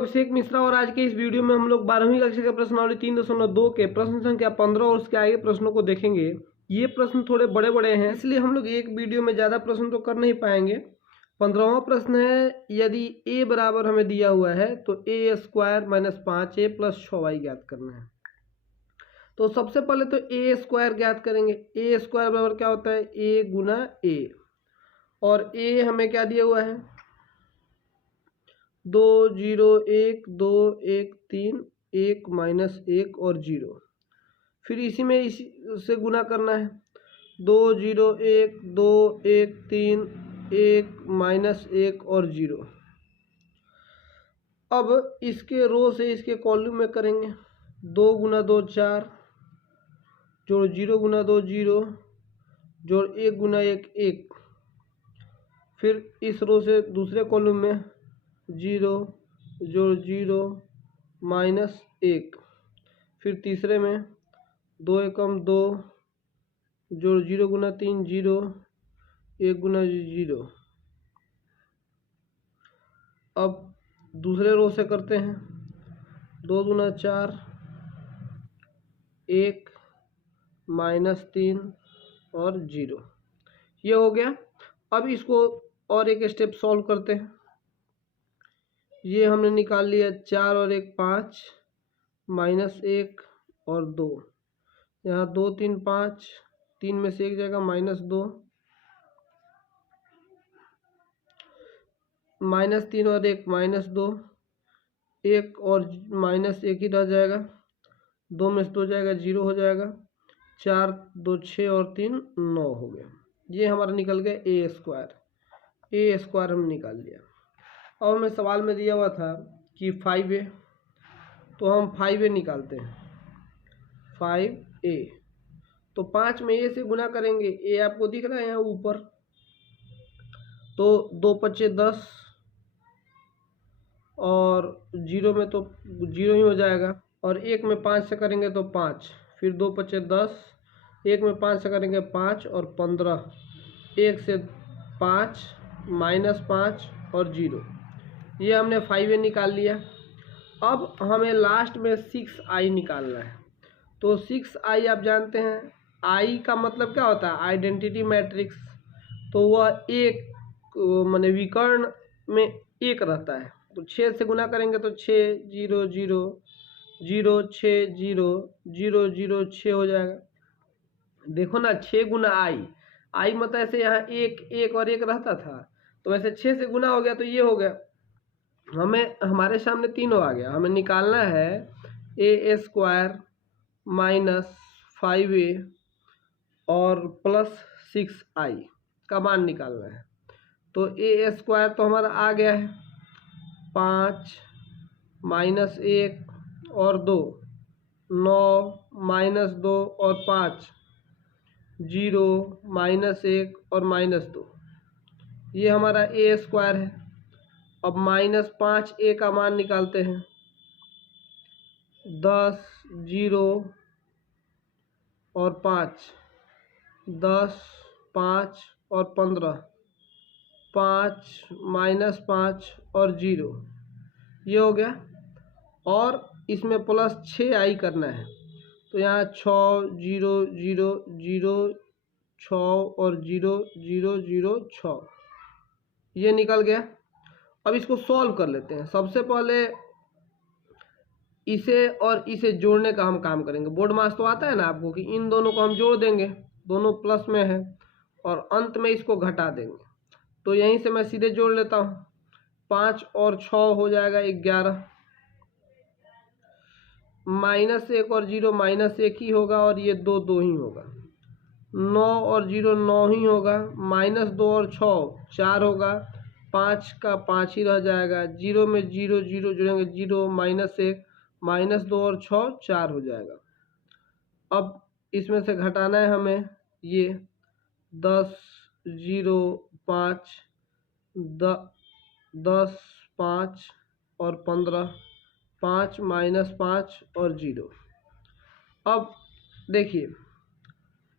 अभिषेक मिश्रा और आज के इस वीडियो में हम लोग 12वीं कक्षा के प्रश्नावली 3.2 के प्रश्न संख्या 15 और उसके आगे प्रश्नों को देखेंगे। ये प्रश्न थोड़े बड़े बड़े हैं, इसलिए हम लोग एक वीडियो में ज़्यादा प्रश्न तो कर नहीं पाएंगे। 15वां प्रश्न है, यदि a बराबर हमें दिया हुआ है तो a² - 5a + 6y ज्ञात करना है। तो सबसे पहले तो a² ज्ञात करेंगे। a² बराबर क्या होता है, a गुना a, और a हमें क्या दिया हुआ है 2 0 1 2 1 3 1 -1 और 0। फिर इसी में इसी से गुना करना है 2 0 1 2 1 3 1 -1 और 0। अब इसके रो से इसके कॉलम में करेंगे 2 गुना 2 4 जोड़ 0 गुना 2 0 जोड़ 1 गुना 1 1। फिर इस रो से दूसरे कॉलम में 0 जोड़ 0 -1। फिर तीसरे में 2 एकम 2 जोड़ 0 गुना 3 0 1 गुना 0। अब दूसरे रो से करते हैं 2 गुना 4 1 -3 और 0। ये हो गया। अब इसको और एक स्टेप सॉल्व करते हैं। ये हमने निकाल लिया 4 और 1 5 -1 और 2। यहाँ 2 3 5, 3 में से एक जाएगा -2, -3 और 1 -2, 1 और -1 ही रह जाएगा, 2 में से 2 जाएगा 0 हो जाएगा, 4 2 6 और 3 9 हो गया। ये हमारा निकल गया a² हम निकाल लिया। अब हमें सवाल में दिया हुआ था कि 5a, तो हम 5a निकालते हैं 5a। तो 5 में a से गुना करेंगे, a आपको दिख रहा है यहाँ ऊपर, तो 2 5 10 और 0 में तो 0 ही हो जाएगा, और 1 में 5 से करेंगे तो 5, फिर 2 5 10, 1 में 5 से करेंगे 5 और 15, 1 से 5 -5 और 0। ये हमने 5a निकाल लिया। अब हमें लास्ट में 6i निकालना है। तो 6i आप जानते हैं, i का मतलब क्या होता है, आइडेंटिटी मैट्रिक्स। तो वह एक माने विकर्ण में एक रहता है। तो 6 से गुना करेंगे तो 6 0 0 0 6 0 0 0 6 हो जाएगा। देखो ना, 6 गुना i मतलब ऐसे यहाँ 1 1 और 1 रहता था, तो वैसे 6 से गुना हो गया तो ये हो गया। हमें हमारे सामने तीनों आ गया। हमें निकालना है a² - 5a और +6i का मान निकालना है। तो a² तो हमारा आ गया है 5 -1 और 2 9 -2 और 5 0 -1 और -2। ये हमारा a² है। अब -5a का मान निकालते हैं 10 0 और 5 10 5 और 15 5 -5 और 0। ये हो गया। और इसमें +6i करना है, तो यहाँ 6 0 0 0 6 और 0 0 0 6, ये निकल गया। अब इसको सॉल्व कर लेते हैं। सबसे पहले इसे और इसे जोड़ने का हम काम करेंगे। बोर्ड मास तो आता है ना आपको कि इन दोनों को हम जोड़ देंगे, दोनों प्लस में है, और अंत में इसको घटा देंगे। तो यहीं से मैं सीधे जोड़ लेता हूँ। 5 और 6 हो जाएगा 11, -1 और 0 -1 ही होगा, और ये 2 2 ही होगा। 9 और 0 9 ही होगा, -2 और 6 4 होगा, 5 का 5 ही रह जाएगा। 0 में 0 0 जुड़ेंगे 0 -1 -2 और 6 4 हो जाएगा। अब इसमें से घटाना है हमें ये 10 0 5 10 5 और 15 5 -5 और 0। अब देखिए,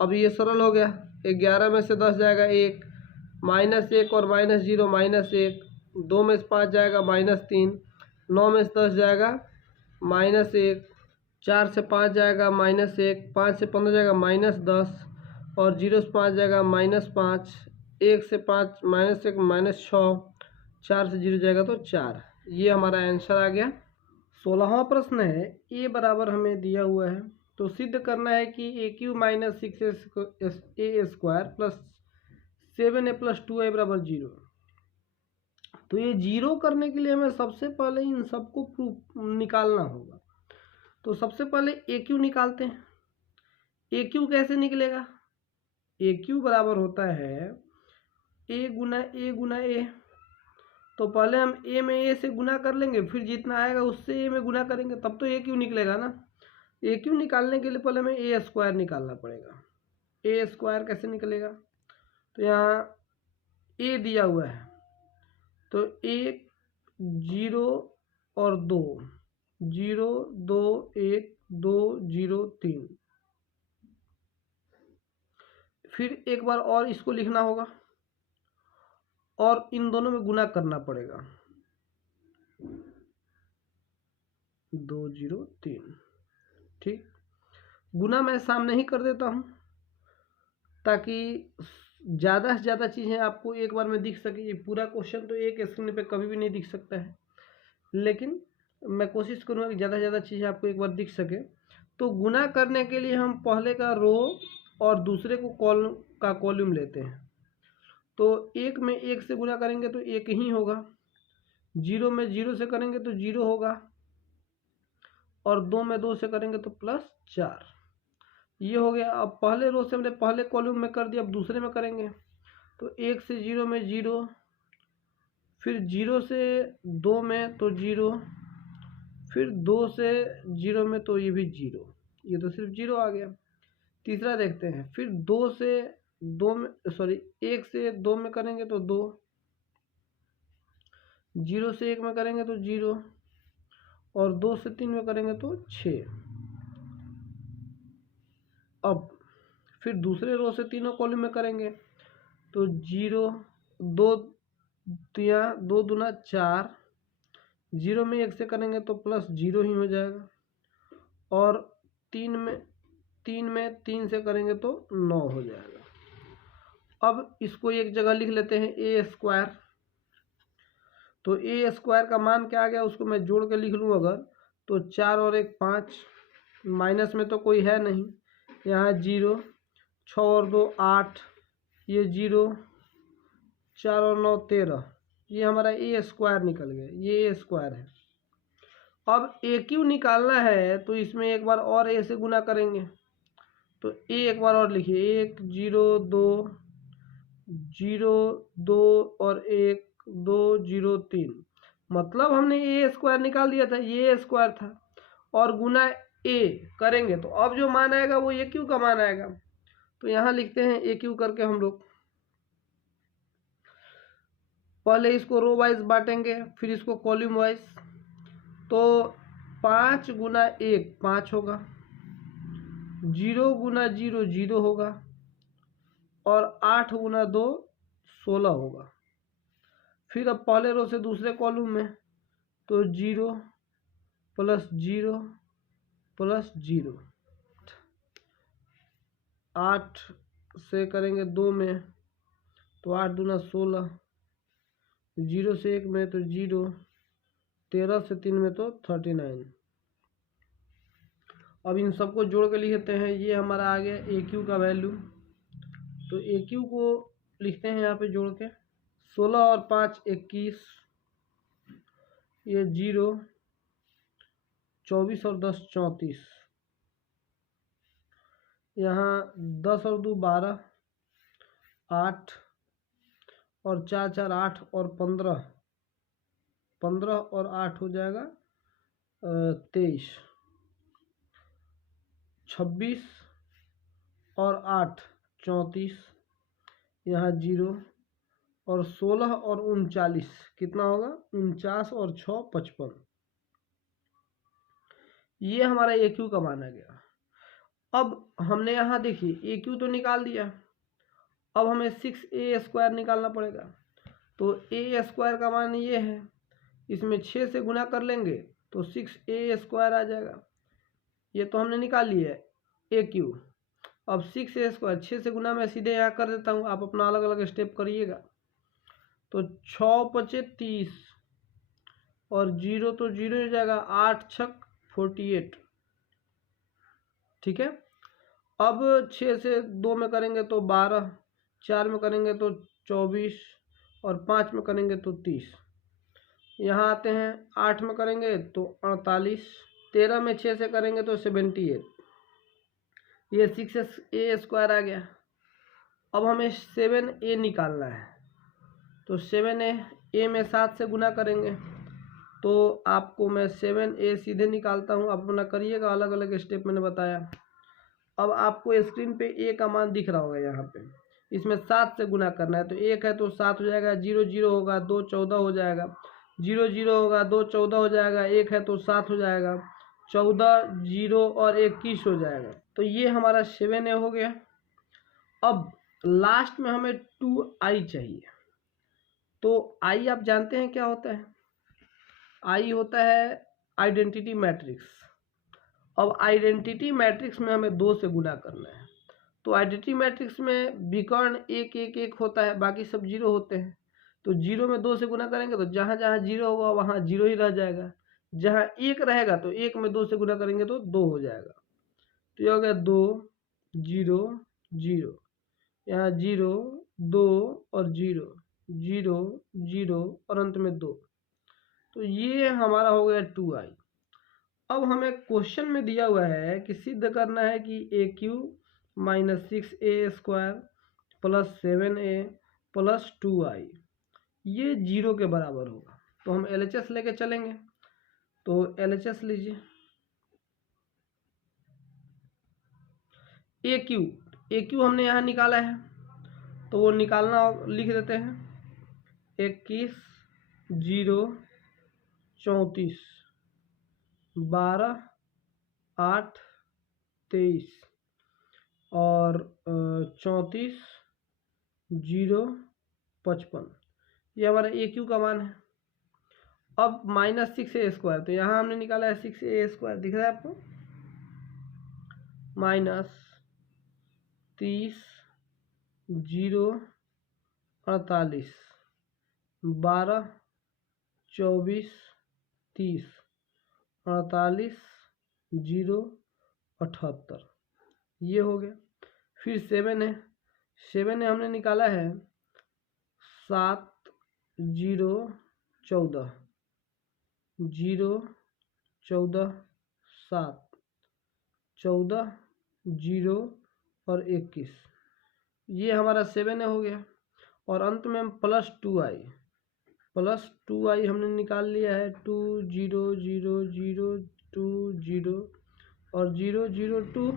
अब ये सरल हो गया। 11 में से 10 जाएगा 1, -1 और -0 -1, 2 में से 5 जाएगा -3, 9 में से 10 जाएगा -1, 4 से 5 जाएगा -1, 5 से 15 जाएगा -10 और 0 से 5 जाएगा -5, 1 से 5 -1 -6, 4 से 0 जाएगा तो 4। ये हमारा आंसर आ गया। 16वां प्रश्न है, ए बराबर हमें दिया हुआ है तो सिद्ध करना है कि AQ - 6A² plus 7A plus 2A बराबर 0। तो ये 0 करने के लिए हमें सबसे पहले इन सबको प्रूफ निकालना होगा। तो सबसे पहले AQ निकालते हैं। AQ कैसे निकलेगा? AQ बराबर होता है A गुना A। तो पहले हम A में A से गुना कर लेंगे, फिर जितना आएगा उससे A में गुना करेंगे, तब तो AQ निकलेगा ना। AQ निकालने के लिए पहले हमें A² निकालना पड़ेगा। A² कैसे निकलेगा? तो यहाँ A दिया हुआ है तो 1 0 और 2, 0 2 1 2 0 3। फिर एक बार और इसको लिखना होगा और इन दोनों में गुना करना पड़ेगा, 2 0 3। ठीक, गुना मैं सामने ही कर देता हूँ ताकि ज़्यादा से ज़्यादा चीज़ें आपको एक बार में दिख सके। ये पूरा क्वेश्चन तो एक स्क्रीन पे कभी भी नहीं दिख सकता है, लेकिन मैं कोशिश करूँगा कि ज़्यादा से ज़्यादा चीज़ें आपको एक बार दिख सके। तो गुना करने के लिए हम पहले का रो और दूसरे को कॉलम लेते हैं। तो 1 में 1 से गुना करेंगे तो 1 ही होगा, 0 में 0 से करेंगे तो 0 होगा और 2 में 2 से करेंगे तो +4। ये हो गया। अब पहले रो से हमने पहले कॉलम में कर दिया, अब दूसरे में करेंगे तो 1 से 0 में 0, फिर 0 से 2 में तो 0, फिर 2 से 0 में तो ये भी 0, ये तो सिर्फ 0 आ गया। तीसरा देखते हैं, फिर 2 से 2 में 1 से 2 में करेंगे तो 2, 0 से 1 में करेंगे तो 0 और 2 से 3 में करेंगे तो 6। अब फिर दूसरे रो से तीनों कॉलम में करेंगे तो 0 2 तिया 2 दूना 4, 0 में 1 से करेंगे तो +0 ही हो जाएगा और 3 में 3 से करेंगे तो 9 हो जाएगा। अब इसको एक जगह लिख लेते हैं A²। तो A² का मान क्या आ गया, उसको मैं जोड़ के लिख लूँ अगर, तो 4 और 1 5, माइनस में तो कोई है नहीं, यहाँ 0, 6 और 2 8, ये 0, 4 और 9 13, ये हमारा A² निकल गया। ये A² है। अब AQ निकालना है तो इसमें एक बार और A से गुना करेंगे तो A एक बार और लिखिए, 1 0 2 0 2 और 1 2 0 3। मतलब हमने A² निकाल दिया था, ये A² था और गुना A करेंगे तो अब जो मान आएगा वो AQ का मान आएगा। तो यहाँ लिखते हैं AQ करके हम लोग पहले इसको रो वाइज बांटेंगे, फिर इसको कॉलम वाइज। तो 5 गुना 1 5 होगा, 0 गुना 0 0 होगा और 8 गुना 2 16 होगा। फिर अब पहले रो से दूसरे कॉलम में तो 0 + 0 + 0, 8 से करेंगे 2 में तो 8 दूना 16, 0 से 1 में तो 0, 13 से 3 में तो 39। अब इन सबको जोड़ के लिखते हैं, ये हमारा आ गया AQ का वैल्यू। तो AQ को लिखते हैं यहाँ पे जोड़ के, 16 और 5 21, ये 0, 24 और 10 34, यहाँ 10 और 2 12, 8 और 4 4 8 और 15, 15 और 8 हो जाएगा 23, 26 और 8 34, यहाँ 0 और 16 और 39 कितना होगा, 49 और 6 55। ये हमारा AQ का मान आ गया। अब हमने यहाँ देखिए AQ तो निकाल दिया, अब हमें 6A² निकालना पड़ेगा। तो A² का मान ये है, इसमें 6 से गुना कर लेंगे तो 6a² आ जाएगा। ये तो हमने निकाल लिया है AQ। अब 6a², 6 से गुना मैं सीधे यहाँ कर देता हूँ, आप अपना अलग अलग स्टेप करिएगा। तो 6 पचे 30 और 0 तो 0 हो जाएगा, 8 छक 48। ठीक है। अब 6 से 2 में करेंगे तो 12, 4 में करेंगे तो 24 और 5 में करेंगे तो 30। यहाँ आते हैं 8 में करेंगे तो 48, 13 में 6 से करेंगे तो 78। ये 6a² आ गया। अब हमें 7a निकालना है, तो 7a में 7 से गुना करेंगे तो आपको मैं 7a सीधे निकालता हूँ, आप अपना करिएगा, अलग अलग स्टेप मैंने बताया। अब आपको स्क्रीन पे a का मान दिख रहा होगा, यहाँ पे इसमें 7 से गुना करना है, तो 1 है तो 7 हो जाएगा, 0 0 होगा 2 14 हो जाएगा, 0 0 होगा 2 14 हो जाएगा, 1 है तो 7 हो जाएगा, 14 0 और 21 हो जाएगा। तो ये हमारा 7a हो गया। अब लास्ट में हमें 2i चाहिए। तो i आप जानते हैं क्या होता है? i होता है आइडेंटिटी मैट्रिक्स। अब आइडेंटिटी मैट्रिक्स में हमें 2 से गुना करना है। तो आइडेंटिटी मैट्रिक्स में विकर्ण 1 1 1 होता है, बाकी सब 0 होते हैं। तो 0 में 2 से गुना करेंगे तो जहाँ जहाँ 0 होगा वहाँ 0 ही रह जाएगा। जहाँ 1 रहेगा तो 1 में 2 से गुना करेंगे तो 2 हो जाएगा। तो ये हो गया 2 0 0, यहाँ 0 2 और 0 0 0 और अंत में 2। तो ये हमारा हो गया 2i। अब हमें क्वेश्चन में दिया हुआ है कि सिद्ध करना है कि AQ minus 6a² plus 7a plus 2i ये 0 के बराबर होगा। तो हम LHS लेके चलेंगे। तो LHS लीजिए। AQ हमने यहाँ निकाला है, तो वो निकालना लिख देते हैं। 21 0 34 12 8 23 और 34 0 55, ये हमारा AQ का मान है। अब माइनस 6a², तो यहाँ हमने निकाला है 6a², दिख रहा है आपको? माइनस 30 0 48 12 24 30 48 0 78, ये हो गया। फिर 7 है, 7 है हमने निकाला है 7 0 14 0 14 7 14 0 और 21, ये हमारा 7 हो गया। और अंत में हम प्लस 2i हमने निकाल लिया है। 2 0 0 0 2 0 और 0 0 2।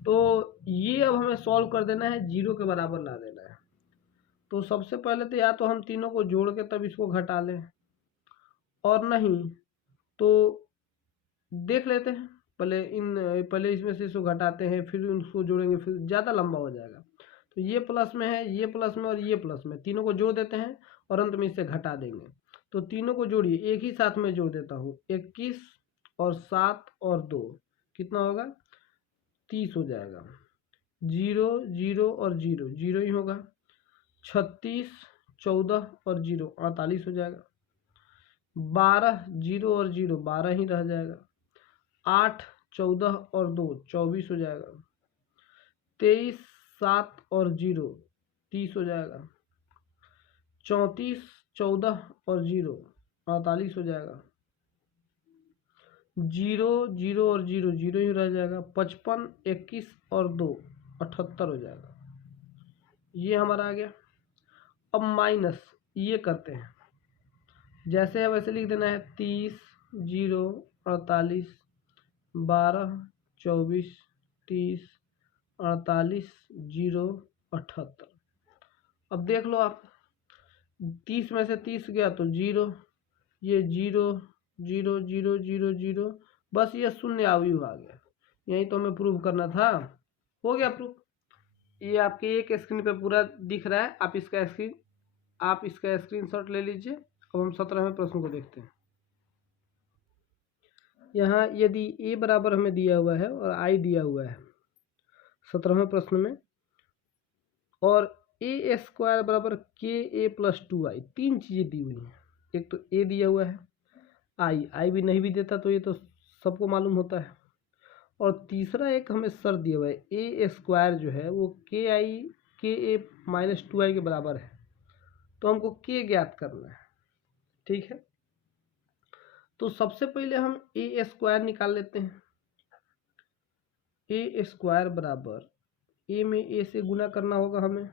तो ये अब हमें सॉल्व कर देना है, 0 के बराबर ला देना है। तो सबसे पहले तो या तो हम तीनों को जोड़ के तब इसको घटा लें, और नहीं तो देख लेते हैं, पहले इसमें से इसको घटाते हैं, फिर उसको जोड़ेंगे, फिर ज़्यादा लंबा हो जाएगा। तो ये प्लस में है, ये प्लस में और ये प्लस में, तीनों को जोड़ देते हैं और अंत में इसे घटा देंगे। तो तीनों को जोड़िए, एक ही साथ में जोड़ देता हूँ। 21 और 7 और 2 कितना होगा? 30 हो जाएगा। 0 0 और 0 0 ही होगा। 36 14 और 0 48 हो जाएगा। 12 0 और 0 12 ही रह जाएगा। 8 14 और 2 24 हो जाएगा। 23 7 और 0 30 हो जाएगा। 34 14 और 0 48 हो जाएगा। 0 0 और 0 0 ही रह जाएगा। 55 21 और 2 78 हो जाएगा। ये हमारा आ गया। अब माइनस ये करते हैं, जैसे है वैसे लिख देना है। 30 0 48 12 24 30 48 0 78। अब देख लो आप, 30 में से 30 गया तो 0, ये 0 0 0 0 0, बस ये शून्य अवयव आ गया। यही तो हमें प्रूव करना था, हो गया प्रूफ। ये आपके एक स्क्रीन पे पूरा दिख रहा है, आप इसका स्क्रीनशॉट ले लीजिए अब हम 17वें प्रश्न को देखते हैं। यहाँ यदि a बराबर हमें दिया हुआ है और i दिया हुआ है 17वें प्रश्न में, और ए स्क्वायर बराबर के ए प्लस 2i, तीन चीज़ें दी हुई हैं। एक तो a दिया हुआ है, i भी नहीं भी देता तो ये तो सबको मालूम होता है, और तीसरा एक हमें शर्त दिया हुआ है ए स्क्वायर जो है वो के ए माइनस 2i के बराबर है, तो हमको के ज्ञात करना है। ठीक है, तो सबसे पहले हम ए स्क्वायर निकाल लेते हैं। ए स्क्वायर बराबर ए में ए से गुना करना होगा हमें,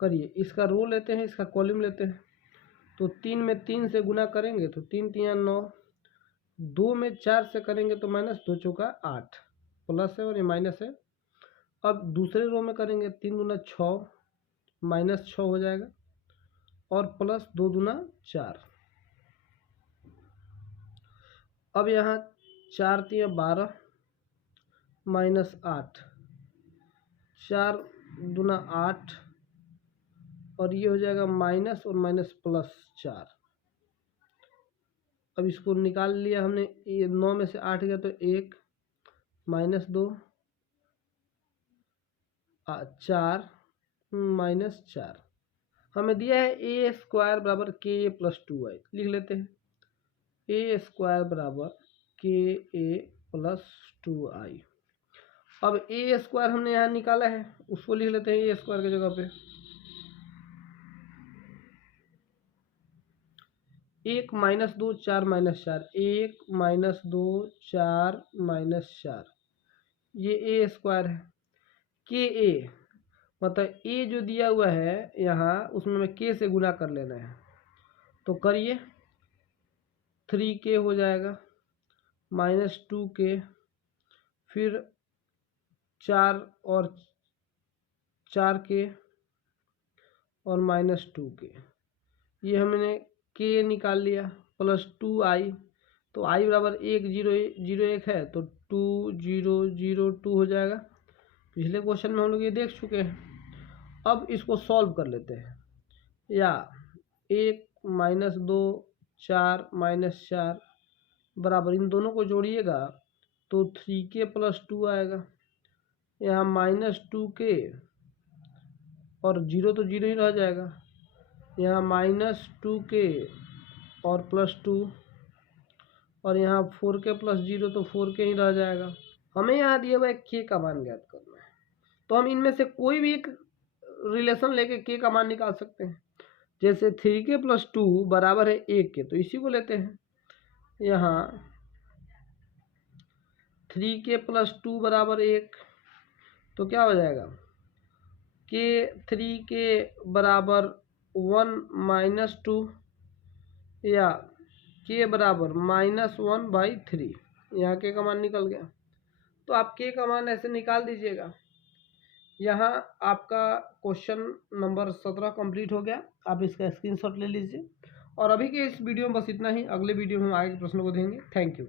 करिए। इसका रो लेते हैं, इसका कॉलम लेते हैं, तो 3 में 3 से गुना करेंगे तो 3 3 9, 2 में 4 से करेंगे तो माइनस 2 चौका 8, प्लस है और ये माइनस है। अब दूसरे रो में करेंगे 3 दूना 6, माइनस 6 हो जाएगा, और प्लस 2 दूना 4। अब यहाँ 4 3 12, माइनस 8, 4 दूना 8, और ये हो जाएगा माइनस और माइनस प्लस 4। अब इसको निकाल लिया हमने, ये 9 में से 8 गया तो 1, माइनस 2, 4, माइनस 4। हमें दिया है ए स्क्वायर बराबर के ए प्लस 2i, लिख लेते हैं। ए स्क्वायर बराबर के ए प्लस 2i। अब ए स्क्वायर हमने यहाँ निकाला है, उसको लिख लेते हैं ए स्क्वायर की जगह पे। 1 माइनस 2 4 माइनस 4, 1 माइनस 2 4 माइनस 4, ये ए स्क्वायर है। के ए मतलब ए जो दिया हुआ है यहाँ, उसमें हमें के से गुना कर लेना है, तो करिए। 3k हो जाएगा, माइनस 2k, फिर 4 और 4k, और माइनस 2k। ये हमने के निकाल लिया, प्लस 2i, तो i बराबर 1 0 0 1 है, तो 2 0 0 2 हो जाएगा। पिछले क्वेश्चन में हम लोग ये देख चुके हैं। अब इसको सॉल्व कर लेते हैं, या 1 माइनस 2 4 माइनस 4 बराबर, इन दोनों को जोड़िएगा तो 3k प्लस 2 आएगा। यहाँ माइनस 2k और 0 तो 0 ही रह जाएगा, यहाँ माइनस 2k और प्लस 2, और यहाँ 4k प्लस 0 तो 4k ही रह जाएगा। हमें यहाँ दिया हुआ है k का मान ज्ञात करना है, तो हम इनमें से कोई भी एक रिलेशन लेके k का मान निकाल सकते हैं। जैसे 3k प्लस 2 बराबर है 1 के, तो इसी को लेते हैं। यहाँ 3k प्लस 2 बराबर 1, तो क्या हो जाएगा, k 3k बराबर 1 माइनस 2, या k बराबर -1/3। यहाँ k का मान निकल गया, तो आप k का मान ऐसे निकाल दीजिएगा। यहाँ आपका क्वेश्चन नंबर 17 कंप्लीट हो गया। आप इसका स्क्रीनशॉट ले लीजिए। और अभी के इस वीडियो में बस इतना ही। अगले वीडियो में हम आगे के प्रश्नों को देंगे। Thank you.